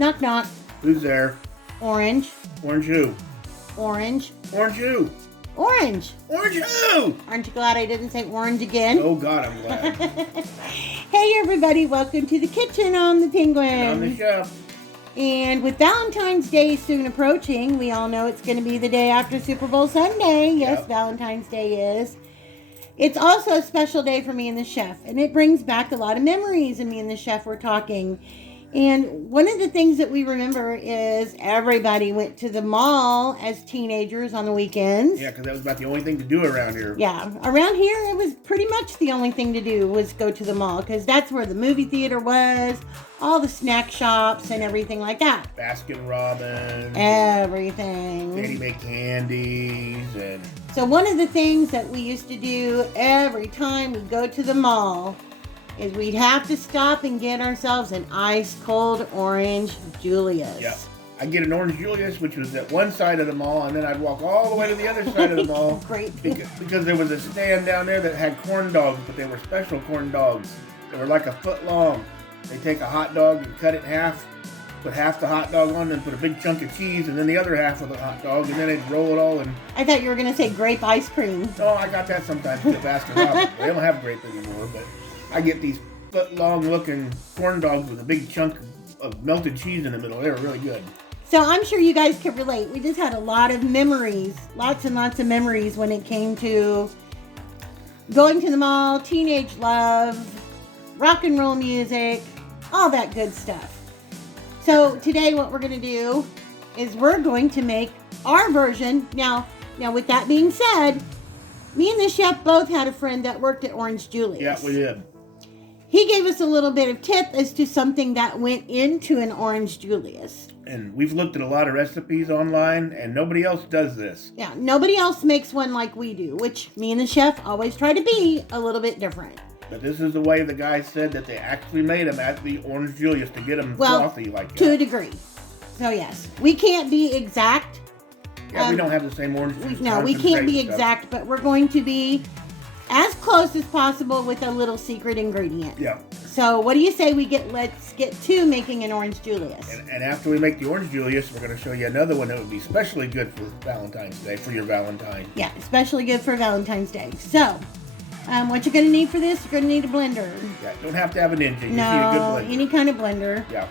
Knock, knock. Who's there? Orange. Orange who? Orange. Orange who? Orange. Orange who? Aren't you glad I didn't say orange again? Oh, God, I'm glad. Hey, everybody. Welcome to the kitchen on the Penguin. And on the chef. And with Valentine's Day soon approaching, we all know it's going to be the day after Super Bowl Sunday. Yes, Yep. Valentine's Day is. It's also a special day for me and the chef, and it brings back a lot of memories, and me and the chef were talking. And one of the things that we remember is everybody went to the mall as teenagers on the weekends. Yeah, because that was about the only thing to do around here. Yeah, around here it was pretty much the only thing to do was go to the mall, because that's where the movie theater was, all the snack shops and everything like that. Baskin Robbins. Everything. Daddy make candies and... So one of the things that we used to do every time we go to the mall is we'd have to stop and get ourselves an ice cold orange Julius. Yeah. I'd get an orange Julius, which was at one side of the mall, and then I'd walk all the way to the other side of the mall. Great. Because there was a stand down there that had corn dogs, but they were special corn dogs. They were like a foot long. They take a hot dog and cut it in half, put half the hot dog on, and put a big chunk of cheese, and then the other half of the hot dog, and then they'd roll it all in. I thought you were going to say grape ice cream. Oh, I got that sometimes at Baskin Robbins. They don't have grape anymore, but I get these foot-long looking corn dogs with a big chunk of melted cheese in the middle. They were really good. So I'm sure you guys can relate. We just had a lot of memories, lots and lots of memories when it came to going to the mall, teenage love, rock and roll music, all that good stuff. So today what we're going to do is we're going to make our version. Now with that being said, me and the chef both had a friend that worked at Orange Julius. Yeah, we did. He gave us a little bit of tip as to something that went into an Orange Julius. And we've looked at a lot of recipes online, and nobody else does this. Yeah, nobody else makes one like we do, which me and the chef always try to be a little bit different. But this is the way the guy said that they actually made them at the Orange Julius to get them frothy like that. To a degree. So yes, we can't be exact. Yeah, we don't have the same orange juice. No, we can't be stuff. exact, but we're going to be as close as possible with a little secret ingredient. Yeah. So what do you say let's get to making an Orange Julius? And after we make the Orange Julius, we're going to show you another one that would be especially good for Valentine's Day, for your Valentine. Yeah, especially good for Valentine's Day. So, what you're going to need for this, you're going to need a blender. Yeah, don't have to have a Ninja. You just need a good blender. Any kind of blender. Yeah.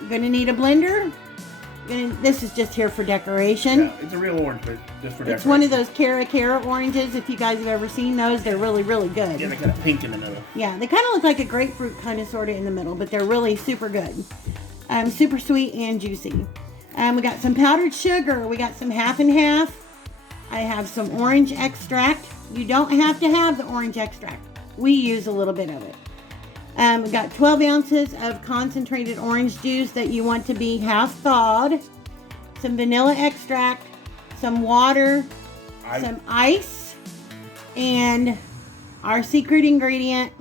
You're going to need a blender. This is just here for decoration. Yeah, it's a real orange, but just for decoration. It's one of those Cara oranges. If you guys have ever seen those, they're really, really good. Yeah, they're kind of pink in the middle. Yeah, they kind of look like a grapefruit kind of sort of in the middle, but they're really super good. Super sweet and juicy. We got some powdered sugar. We got some half and half. I have some orange extract. You don't have to have the orange extract. We use a little bit of it. We got 12 ounces of concentrated orange juice that you want to be half thawed. Some vanilla extract, some water, some ice, and our secret ingredient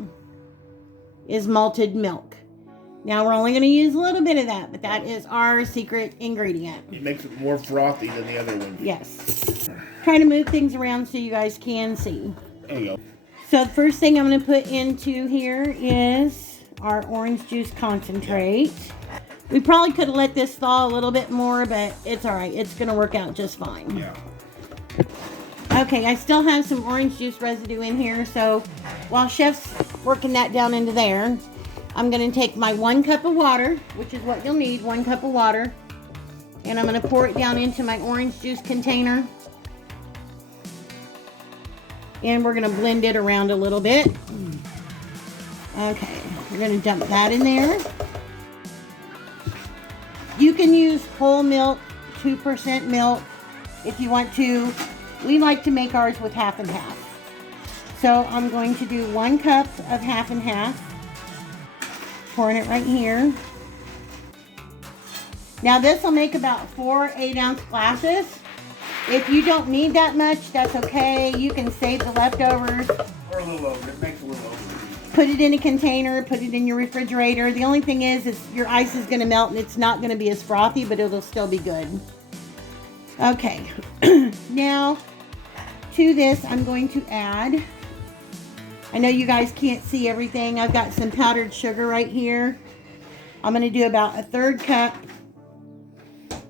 is malted milk. Now we're only going to use a little bit of that, but that is our secret ingredient. It makes it more frothy than the other one. Yes. Try to move things around so you guys can see. There you go. So the first thing I'm going to put into here is our orange juice concentrate. We probably could have let this thaw a little bit more, but it's all right. It's going to work out just fine. Yeah. Okay, I still have some orange juice residue in here, so while Chef's working that down into there, I'm going to take my 1 cup of water, which is what you'll need, 1 cup of water, and I'm going to pour it down into my orange juice container. And we're going to blend it around a little bit. Okay, we're going to dump that in there. You can use whole milk, 2% milk, if you want to. We like to make ours with half and half. So I'm going to do 1 cup of half and half. Pouring it right here. Now this will make about 4 8-ounce glasses. If you don't need that much, that's okay. You can save the leftovers. Or a little over. It makes a little over. Put it in a container. Put it in your refrigerator. The only thing is your ice is going to melt and it's not going to be as frothy, but it'll still be good. Okay. Now, to this, I'm going to add... I know you guys can't see everything. I've got some powdered sugar right here. I'm going to do about a 1/3 cup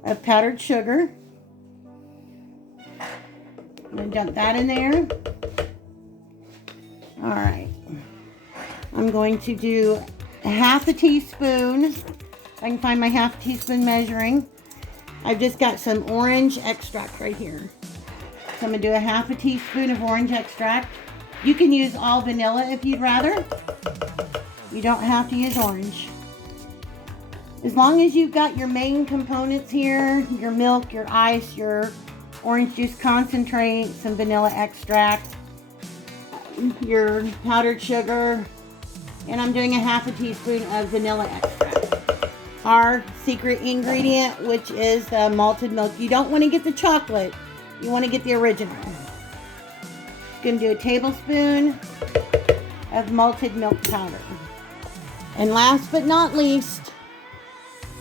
of powdered sugar. I'm going to dump that in there. All right. I'm going to do a 1/2 teaspoon. If I can find my 1/2 teaspoon measuring. I've just got some orange extract right here. So I'm going to do a 1/2 teaspoon of orange extract. You can use all vanilla if you'd rather. You don't have to use orange. As long as you've got your main components here, your milk, your ice, your orange juice concentrate, some vanilla extract, your powdered sugar, and I'm doing a 1/2 teaspoon of vanilla extract. Our secret ingredient, which is the malted milk. You don't want to get the chocolate. You want to get the original. Going to do a tablespoon of malted milk powder. And last but not least,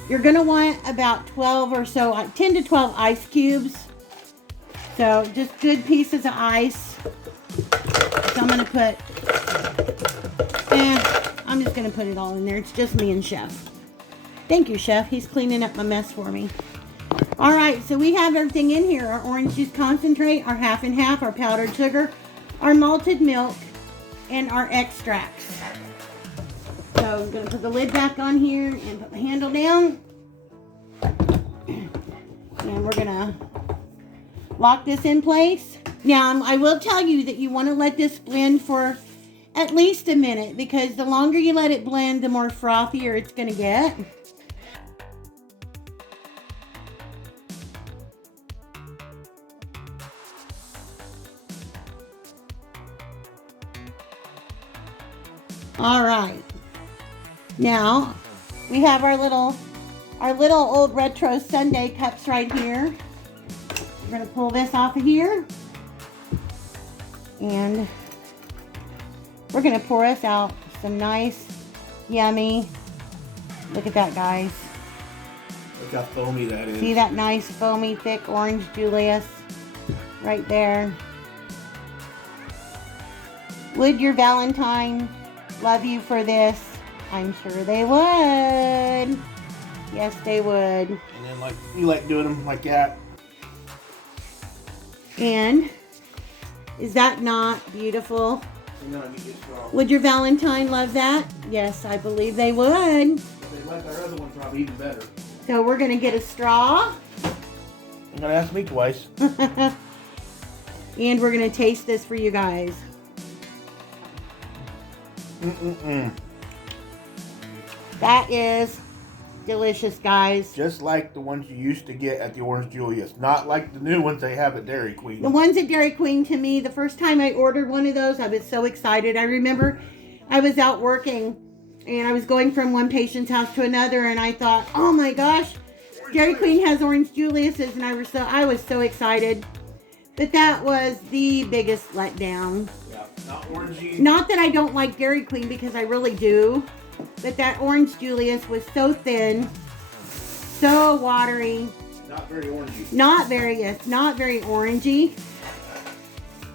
you're going to want about 12 or so, 10 to 12 ice cubes. So just good pieces of ice. So I'm going to put, I'm just going to put it all in there. It's just me and Chef. Thank you, Chef. He's cleaning up my mess for me. All right, so we have everything in here. Our orange juice concentrate, our 1/2 and 1/2, our powdered sugar, our malted milk, and our extracts. So I'm going to put the lid back on here and put the handle down. And we're going to lock this in place. Now, I will tell you that you want to let this blend for at least a minute, because the longer you let it blend, the more frothier it's going to get. All right. Now, we have our little old retro sundae cups right here. We're going to pull this off of here. And we're going to pour us out some nice, yummy, look at that, guys. Look how foamy that is. See that nice, foamy, thick orange Julius right there? Would your Valentine love you for this? I'm sure they would. Yes, they would. And then we like doing them like that. And is that not beautiful? Would your Valentine love that? Yes, I believe they would. If they like our other one, probably even better. So we're going to get a straw. You're going to ask me twice. And we're going to taste this for you guys. That is delicious, guys. Just like the ones you used to get at the Orange Julius. Not like the new ones they have at Dairy Queen. The ones at Dairy Queen, to me, the first time I ordered one of those, I was so excited. I remember I was out working and I was going from one patient's house to another, and I thought, oh my gosh, Dairy Queen has Orange Julius's, and I was so excited. But that was the biggest letdown. Yeah, not orangey. Not that I don't like Dairy Queen, because I really do. But that Orange Julius was so thin, so watery. Not very orangey. Not very orangey.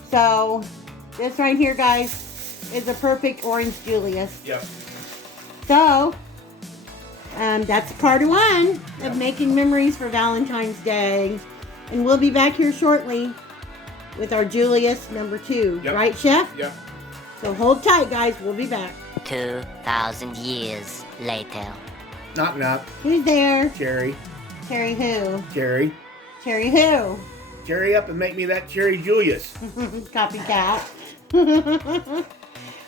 So, this right here, guys, is a perfect Orange Julius. Yep. So, that's part 1 of making memories for Valentine's Day. And we'll be back here shortly with our Julius number 2. Yep. Right, Chef? Yep. So hold tight, guys. We'll be back. 2,000 years later. Knock knock. Who's there? Cherry. Cherry who? Cherry. Cherry who? Cherry up and make me that Cherry Julius. Copycat.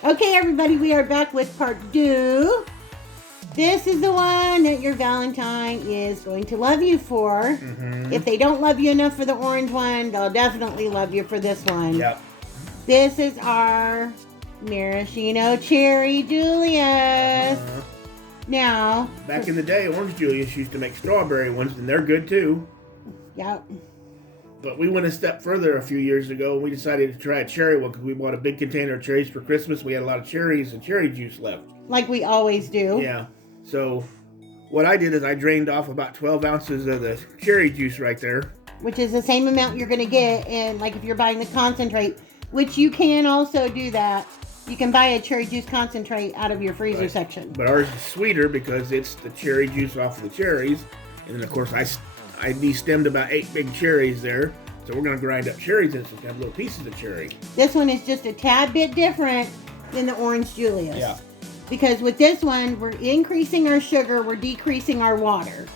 Okay, everybody, we are back with part 2. This is the one that your Valentine is going to love you for. Mm-hmm. If they don't love you enough for the orange one, they'll definitely love you for this one. Yep. This is our maraschino cherry Julius. Now, back in the day, Orange Julius used to make strawberry ones, and they're good too. Yep. But we went a step further a few years ago, and we decided to try a cherry one because we bought a big container of cherries for Christmas. We had a lot of cherries and cherry juice left. Like we always do. Yeah. So what I did is I drained off about 12 ounces of the cherry juice right there. Which is the same amount you're going to get in, like if you're buying the concentrate, which you can also do that. You can buy a cherry juice concentrate out of your freezer Right. section. But ours is sweeter because it's the cherry juice off of the cherries. And then, of course, I de-stemmed about 8 big cherries there. So we're going to grind up cherries in it so we can have little pieces of cherry. This one is just a tad bit different than the Orange Julius. Yeah. Because with this one, we're increasing our sugar, we're decreasing our water.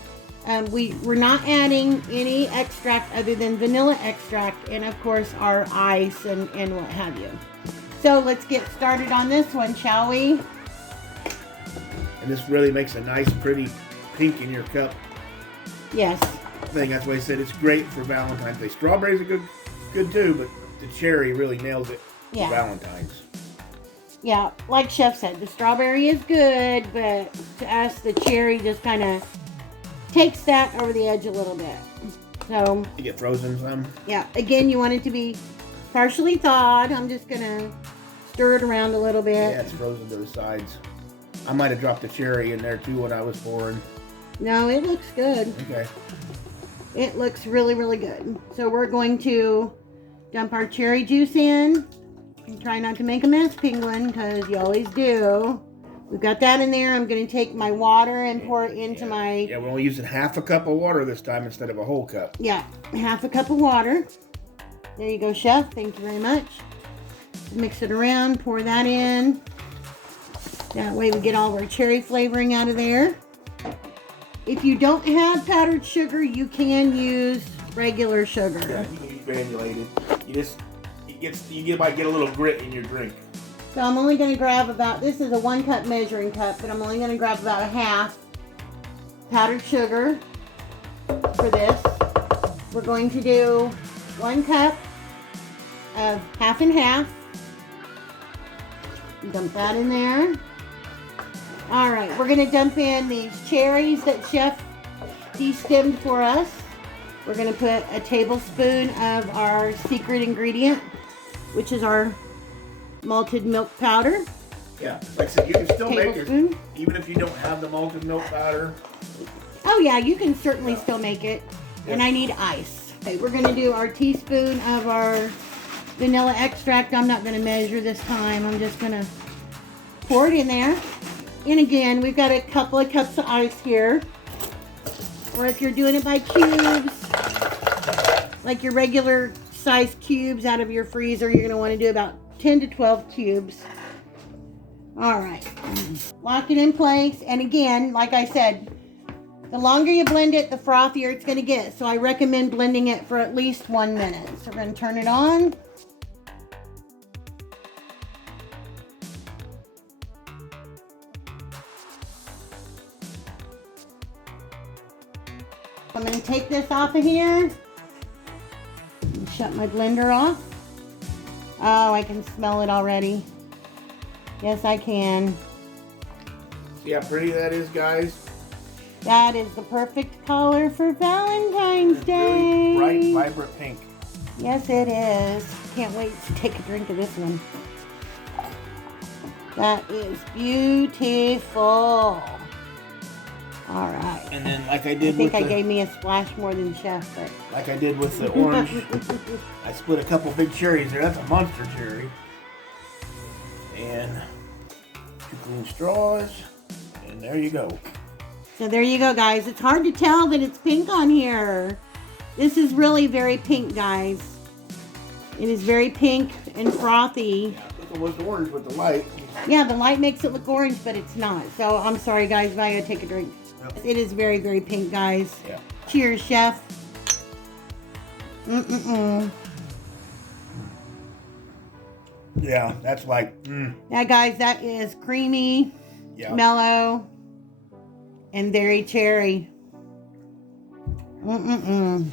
We're not adding any extract other than vanilla extract and, of course, our ice and what have you. So let's get started on this one, shall we? And this really makes a nice, pretty pink in your cup Yes. thing. That's why I said it's great for Valentine's Day. Strawberries are good too, but the cherry really nails it Yeah. for Valentine's. Yeah, like Chef said, the strawberry is good, but to us, the cherry just kind of takes that over the edge a little bit. So, You get frozen some. yeah, again, you want it to be partially thawed. I'm just going to stir it around a little bit. Yeah, it's frozen to the sides. I might have dropped the cherry in there too when I was pouring. No, it looks good. Okay. It looks really, really good. So we're going to dump our cherry juice in. And try not to make a mess, Penguin, because you always do. We've got that in there. I'm going to take my water and pour it into my... Yeah, we're only using half a cup of water this time instead of a whole cup. Yeah, half a cup of water. There you go, Chef. Thank you very much. Mix it around, pour that in. That way we get all of our cherry flavoring out of there. If you don't have powdered sugar, you can use regular sugar. Yeah, you can use granulated. You might get a little grit in your drink. So I'm only going to grab about, this is a 1 cup measuring cup, but I'm only going to grab about a half powdered sugar for this. We're going to do 1 cup of half and half. Dump that in there. All right, we're going to dump in these cherries that Chef de-stemmed for us. We're going to put a tablespoon of our secret ingredient, which is our malted milk powder. Yeah, like I said, you can still make it Tablespoon. even if you don't have the malted milk powder. Oh yeah, you can certainly still make it. And I need ice. Okay, we're going to do our teaspoon of our vanilla extract. I'm not going to measure this time. I'm just going to pour it in there. And again, we've got a couple of cups of ice here. Or if you're doing it by cubes, like your regular size cubes out of your freezer, you're going to want to do about 10 to 12 cubes. All right. Lock it in place. And again, like I said, the longer you blend it, the frothier it's going to get. So I recommend blending it for at least 1 minute. So we're going to turn it on. I'm going to take this off of here. And shut my blender off. Oh, I can smell it already. Yes, I can. See how pretty that is, guys? That is the perfect color for Valentine's Day. Really bright, vibrant pink. Yes, it is. Can't wait to take a drink of this one. That is beautiful. All right. And then, like I I did think with I gave me a splash more than Chef, but like I did with the orange, I split a couple big cherries there. That's a monster cherry. And 2 clean straws. And there you go. so there you go, guys. It's hard to tell that it's pink on here. This is really very pink, guys. It is very pink and frothy. Yeah, it was orange with the light. Yeah, the light makes it look orange, but it's not. So I'm sorry, guys, but I gotta take a drink. Yep. It is very, very pink, guys. Yeah. Cheers, Chef. Mm-mm-mm. Yeah, that's like, Yeah, guys, that is creamy, yeah. mellow, and very cherry. Mm-mm-mm.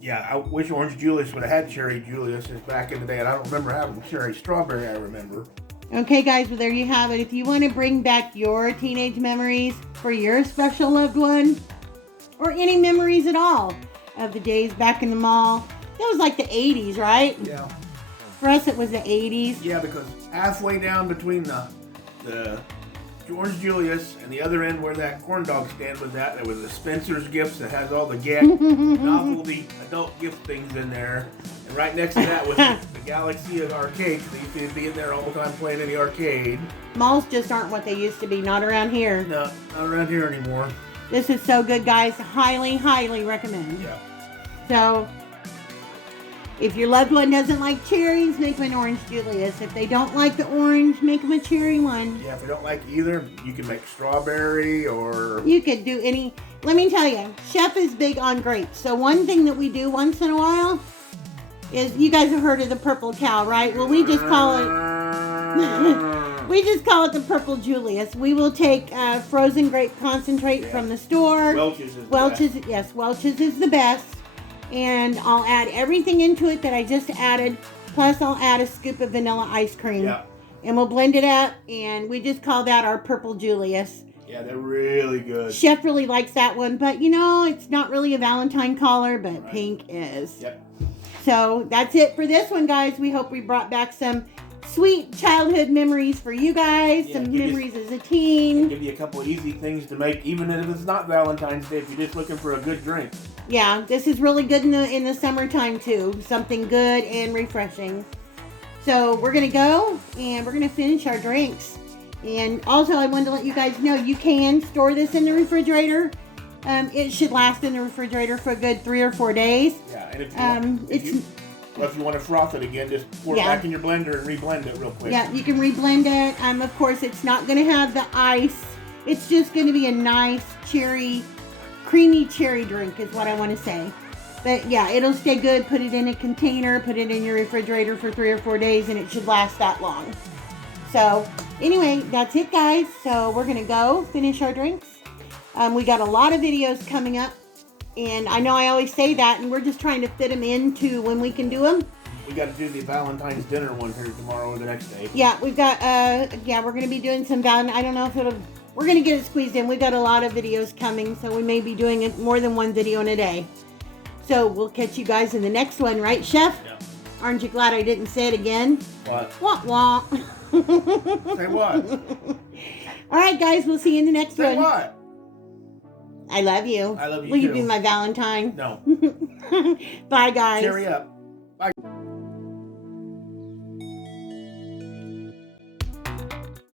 Yeah, I wish Orange Julius would have had cherry Julius back in the day, and I don't remember having cherry strawberry, I remember. Okay, guys, well, there you have it. If you want to bring back your teenage memories for your special loved one, or any memories at all of the days back in the mall, that was like the 80s, right? Yeah. For us, it was the 80s. Yeah, because halfway down between the Orange Julius and the other end where that corn dog stand was at, there was the Spencer's Gifts that has all the novelty adult gift things in there. And right next to that was the Galaxy of Arcade. They used to be in there all the time playing in the arcade. Malls just aren't what they used to be. Not around here. No, not around here anymore. This is so good, guys. Highly, highly recommend. Yeah. So, if your loved one doesn't like cherries, make them an orange Julius. If they don't like the orange, make them a cherry one. Yeah, if you don't like either, you can make strawberry or... You could do any... Let me tell you, Chef is big on grapes. So one thing that we do once in a while is... You guys have heard of the purple cow, right? Well, we just call it... We just call it the purple Julius. We will take frozen grape concentrate from the store. Welch's is the best. Yes, Welch's is the best. And I'll add everything into it that I just added. Plus, I'll add a scoop of vanilla ice cream. Yeah. And we'll blend it up. And we just call that our purple Julius. Yeah, they're really good. Chef really likes that one. But, you know, it's not really a Valentine color, but Right. pink is. Yep. So, that's it for this one, guys. We hope we brought back some sweet childhood memories for you guys. Yeah, some give you- memories as a teen. Give you a couple of easy things to make, even if it's not Valentine's Day, if you're just looking for a good drink. Yeah, this is really good in the summertime too. Something good and refreshing. So we're gonna go and we're gonna finish our drinks. And also, I wanted to let you guys know you can store this in the refrigerator. It should last in the refrigerator for a good 3 or 4 days. Yeah, and if you want to froth it again, just pour it back in your blender and reblend it real quick. Yeah, you can reblend it. Of course, it's not gonna have the ice. It's just gonna be a nice creamy cherry drink is what I want to say. But yeah, it'll stay good. Put it in a container, put it in your refrigerator for 3 or 4 days, and it should last that long. So anyway, that's it, guys. So we're gonna go finish our drinks. We got a lot of videos coming up, and I know I always say that, and we're just trying to fit them into when we can do them. We got to do the Valentine's dinner one here tomorrow or the next day. Yeah, we've got we're gonna be doing some I don't know if we're gonna get it squeezed in. We've got a lot of videos coming, so we may be doing it more than one video in a day. So we'll catch you guys in the next one, right, Chef? Yeah. Aren't you glad I didn't say it again? What? Wah wah. Say what? All right, guys, we'll see you in the next Say one. what? I love you. I love you Will you too. be my Valentine? No. Bye, guys. Cheery up. Bye.